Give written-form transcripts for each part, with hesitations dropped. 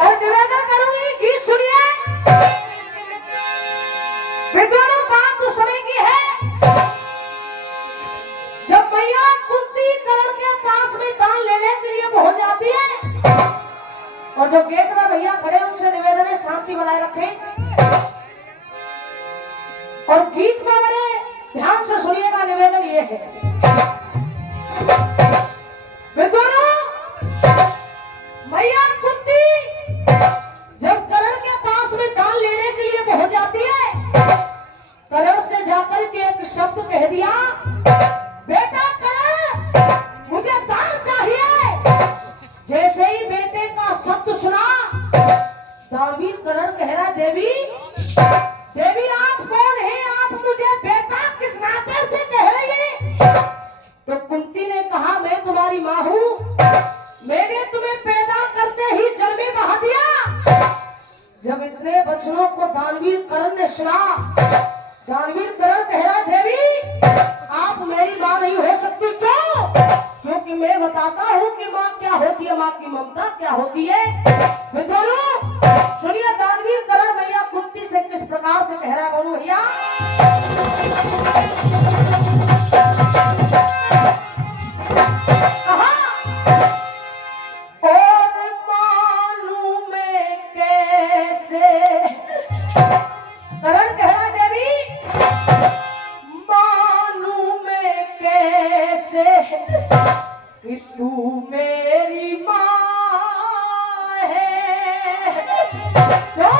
और निवेदन करूंगी, गीत सुनिए। विद्वानों, बात तो समय की है जब मैया कुंती कर्ण के पास में दान लेने के लिए पहुंच जाती है और जब गेट में भैया खड़े उनसे निवेदन है शांति बनाए रखें और गीत को बड़े ध्यान से सुनिएगा। निवेदन ये है, विद्वानों, मैया कुंती जब कर्ण के पास में दान लेने के लिए पहुंच जाती है, कर्ण से जाकर के एक शब्द कह दिया, बेटा कर्ण, मुझे दान चाहिए। जैसे ही बेटे का शब्द सुना, दानवीर कर्ण कह रहा, देवी देवी आप कौन है? आप मुझे बेटा किस नाते से कह रही है? तो कुंती ने कहा, मैं तुम्हारी माँ हूँ, मैंने तुम्हें पैदा करते ही जल में बहा दिया। जब इतने वचनों को दानवीर कर्ण ने सुना, दानवीर कर्ण कह रहा, देवी आप मेरी माँ नहीं हो सकती। क्यों? क्योंकि मैं बताता हूँ कि माँ क्या होती है, माँ की ममता क्या होती है। विद्वानों सुनिए, दानवीर कर्ण भैया कुंती से किस प्रकार से कह रहा है। बोलो भैया, कि तू मेरी माँ है। तो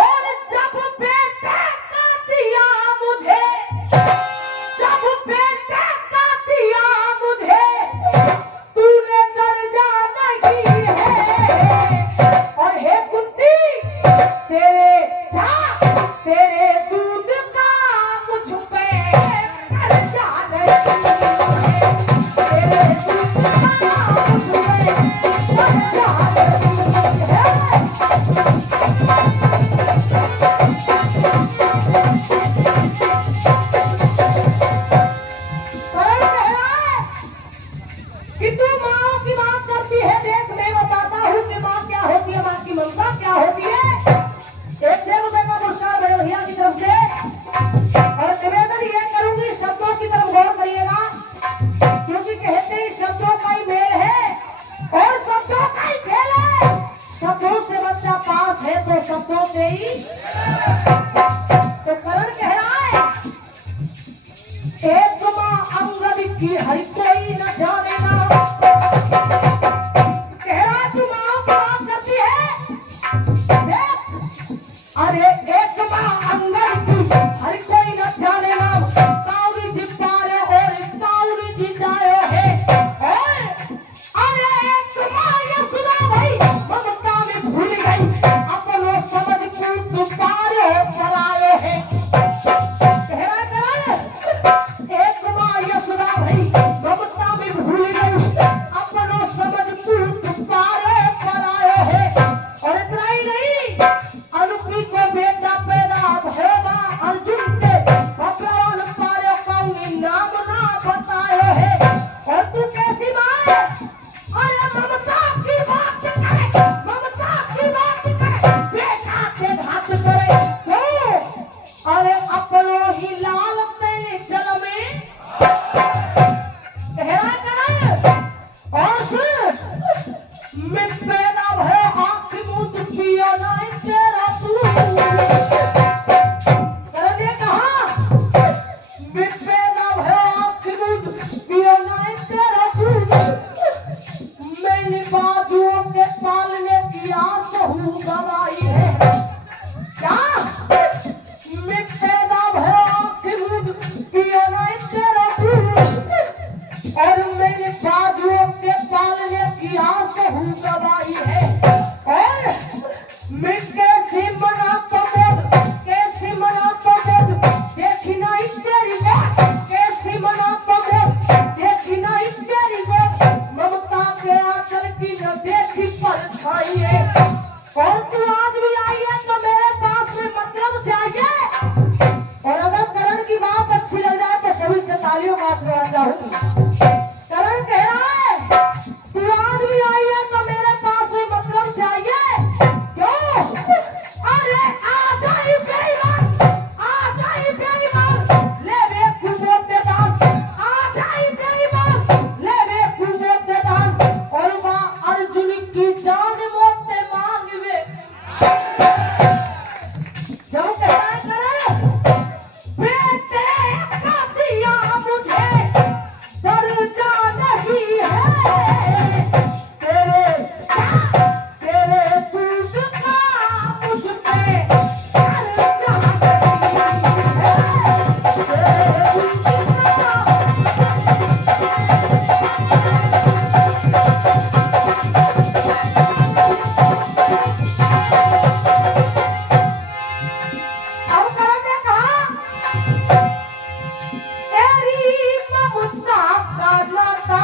और जब बेटे का दिया मुझे, जब बेटे का दिया मुझे, तूने दर्जा नहीं है। और हे कुंती, तेरे दूध का मुझ पे कर्जा नहीं। शब्दों से ही तो कर्ण कह रहा है, एक माँ अंगद की हर कोई न जाने ना। कह रहा है तू माँ की बात करती है, देख, अरे एक माँ अंगद की हर कोई न जाने ना। काउरी जी पारे और काउरी जी जायो है। अरे एक माँ यशोदा भाई ममता में भूल गई, समझ तू पार हो पलायो है। कह रहा एक माँ यशोदा भाई ममता में भूल गई, अपनो समझ तू पार हो पलायो है। और इतना ही नहीं, अनुपी को बेटा पैदा भोगा अर्जुन के, भगवान पारो कौनी नाम ना बतायो है। और तू कैसी माँ है? अरे ममता की बात करे, ममता की बात करे, बेटा के घात करे। क्यों? अरे अपनो ही लाल तेरे जल में गहरा करे। और सुन, मैं पैदा भय आँख मुँह पियो नहीं तेरा दूध। करे कहा, मैं पैदा भय आँख मुँह पियो नहीं तेरा दूध। मैंने बाजुओं के पालने की आस हूँ गवाई है। क्या? मैं पैदा भया आखिर पिया नहीं तेरा दूध, और मैंने बाजुओं के पालने की आस हूँ गवाई है। और मैं कैसे मना तो बोध, कैसे मना तो बोध, देखी नहीं तेरी बात, कैसे मना तो बोध, देखी नहीं तेरी बात। ममता के आंचल की न देखी परछाई है। और तू आज भी जान मोते मांगवे जब कहता करे बेटे का दिया मुझे दर्जा नहीं है तेरे दूध का मुझ पे दर्जा नहीं है तेरे दूध का अब करण ने कहा तेरी ममता का नाता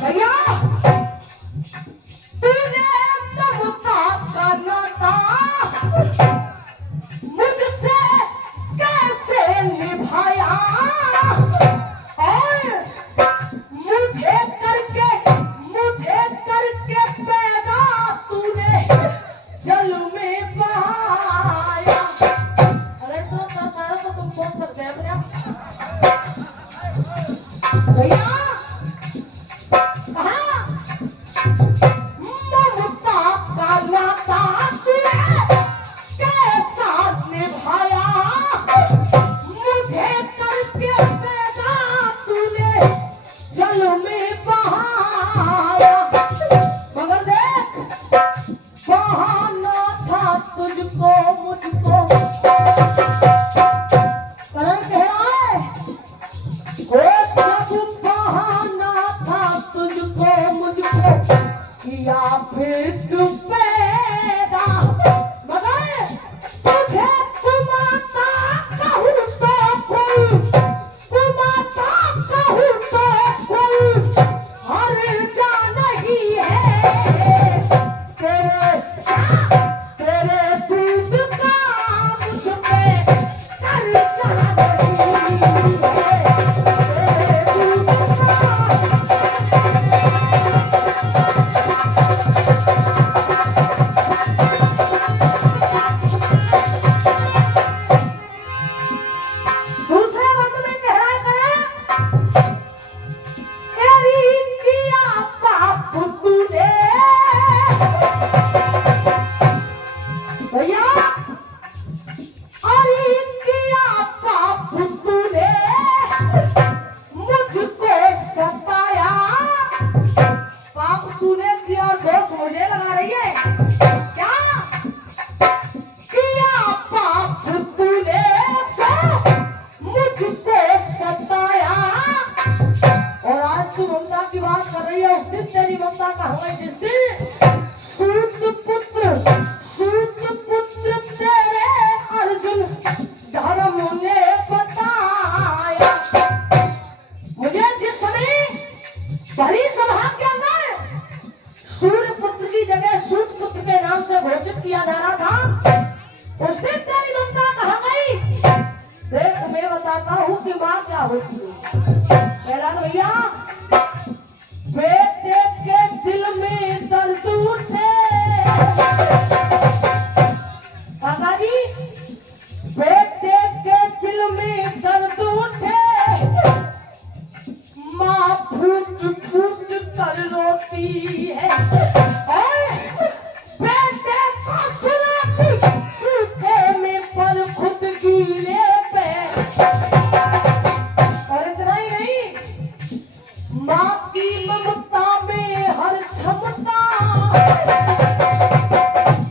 भैया तूने ममता का नाता मुझसे कैसे निभाया और मुझे करके पैदा तूने जल में बहाया। अगर तुम फंसाया तो तुम पहुंच सकते हैं अपने आप भैया कहा ममता का नाता तूने कैसा निभाया मुझे करके पैदा तूने जल में बहाया मगर देख बहाना था तुझको मुझको करण कह रहा है ओ जब बहाना था तुझको मुझको किया फिर तू पैदा मगर तुझे कुमाता कहूँ तो कोई कुमाता कहूँ तो कोई हर जा नहीं है तेरे दूध का मुझ पे दर्जा नहीं है तेरे दूध का दूसरे बंद में कह रहा करे तेरी किया पाप तूने भैया अरे किया पाप तूने मुझको सताया पाप तूने किया और दोष मुझे लगा रही है क्या किया पाप तूने तो मुझको सताया और आज तू ममता की बात कर रही है उस दिन तेरी ममता कहाँ गई जिस दिन सूत पुत्र तेरे अर्जुन धर्म ने बताया मुझे जिस समय भरी सभा के अंदर सूर्य पुत्र की जगह सूत पुत्र के नाम से घोषित किया जा रहा था उस दिन तेरी ममता कहाँ गई देख मैं बताता हूँ कि माँ क्या होती है पहला तो भैया बेटे के दिल में दर्द उठे काका जी बेटे के दिल में दर्द उठे माँ फूट फूट कर रोती है और बेटे को सुनाती सूखे में पर खुद गिरे पे और इतना ही नहीं माँ की ममता में हर क्षमता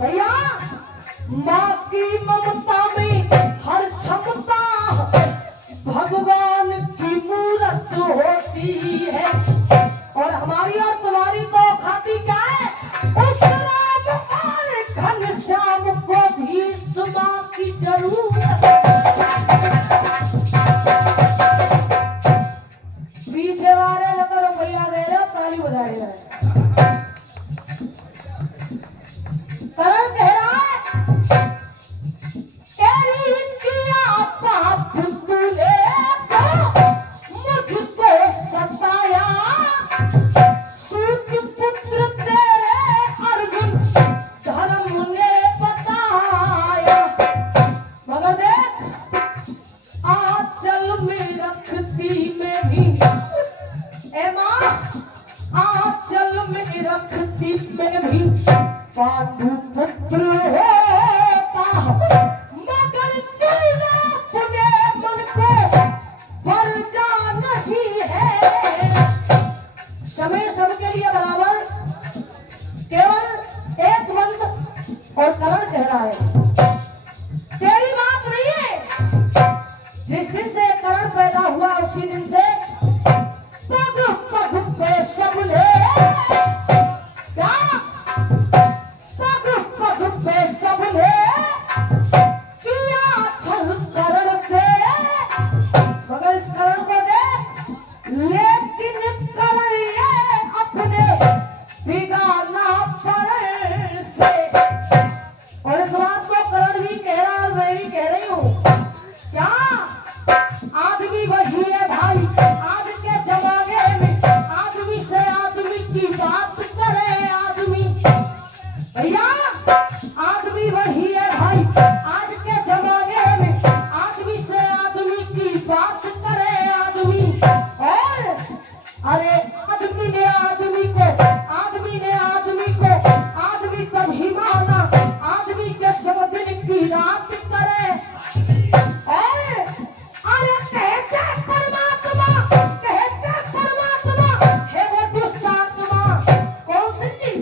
भैया माँ की ममता में हर क्षमता भगवान की मूरत होती है और हमारी और तुम्हारी तो खाती क्या है उस राम और घनश्याम को भी सुमा की जरूरत पीछे वाले लगा रुपया दे रहे ताली बजा रहे हैं करण कह रहा है तेरी किया पाप तूने तो मुझको सताया सूत पुत्र तेरे अर्जुन धर्म ने बताया मगर देख आंचल में रखती में भी ए माँ देखती में भी पांडु पुत्र होता, मगर तूने अपने मन को वर्जा नहीं है। समय सबके लिए बराबर, केवल एक मंद और करण कह रहा है तेरी बात नहीं है। जिस दिन से करण पैदा हुआ उसी दिन से पग पग पे सबने क्या, पग पग पे सबने किया छल करण से, मगर इस करण को देख, लेकिन करण ये अपने बिगाना पर से। और इस बात को करण भी कह रहा और मैं भी कह रही हूँ, क्या आदमी वही है भाई, आज के जमाने में आदमी से आदमी की बात करे आदमी, भैया आदमी वही है भाई, आज के जमाने में आदमी से आदमी की बात करे आदमी। और अरे आदमी ने आदमी को, आदमी ने आदमी को, आदमी तभी माना आदमी के सब दिन की रात करे। और अरे कहते परमात्मा, कहते परमात्मा है वो दुष्ट आत्मा, कौन सी?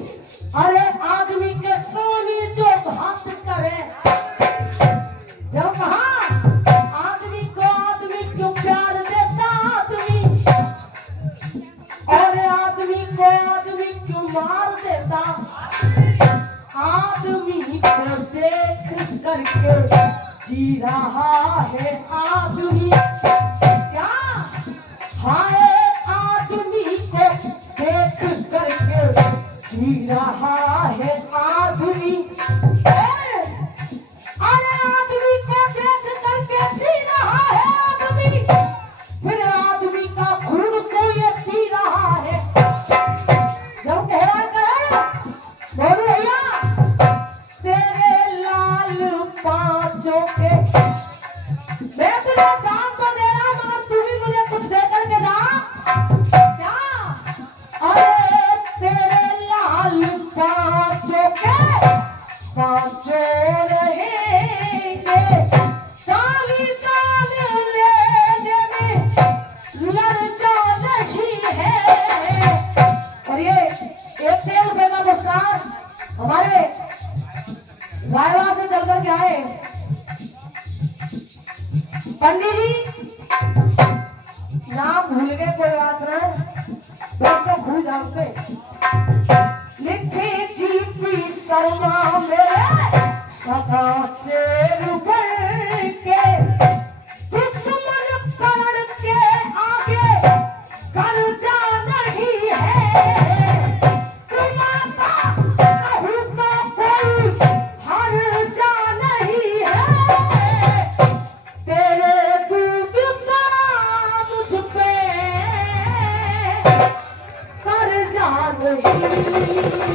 अरे आदमी के स्वामी जो घात करे। जब कहा आदमी को आदमी क्यों प्यार देता आदमी, और आदमी को आदमी क्यों मार देता, आदमी को देख करके जी रहा है आदमी, क्या हाय आदमी को देख करके जी रहा है आदमी। अरे आदमी को देख करके जी रहा है आदमी, फिर आदमी का खून को ये पी रहा है। जब कह रहा करे बोलो भैया तेरे लाल पांचों के, मैं तुझे दाम तो दे रहा मगर तू भी मुझे कुछ दे करके जा, क्या? अरे तेरे लाल पांचों के पांचों रहेंगे, ताली ताल लेने में ललचा नहीं है। और ये 1 रुपए का पुरस्कार हमारे रायवा से चल करके आए पंडित जी, नाम भूल गए कोई बात नहीं, दोस्तों खूब जानते, लिखे जीपी शर्मा मेरे सदा से रुपए के, दुश्मन करण के आगे कर्जा नहीं है, माता कहूँ तो कोई हर जा नहीं है, तेरे दूध का मुझ पे कर्जा नहीं।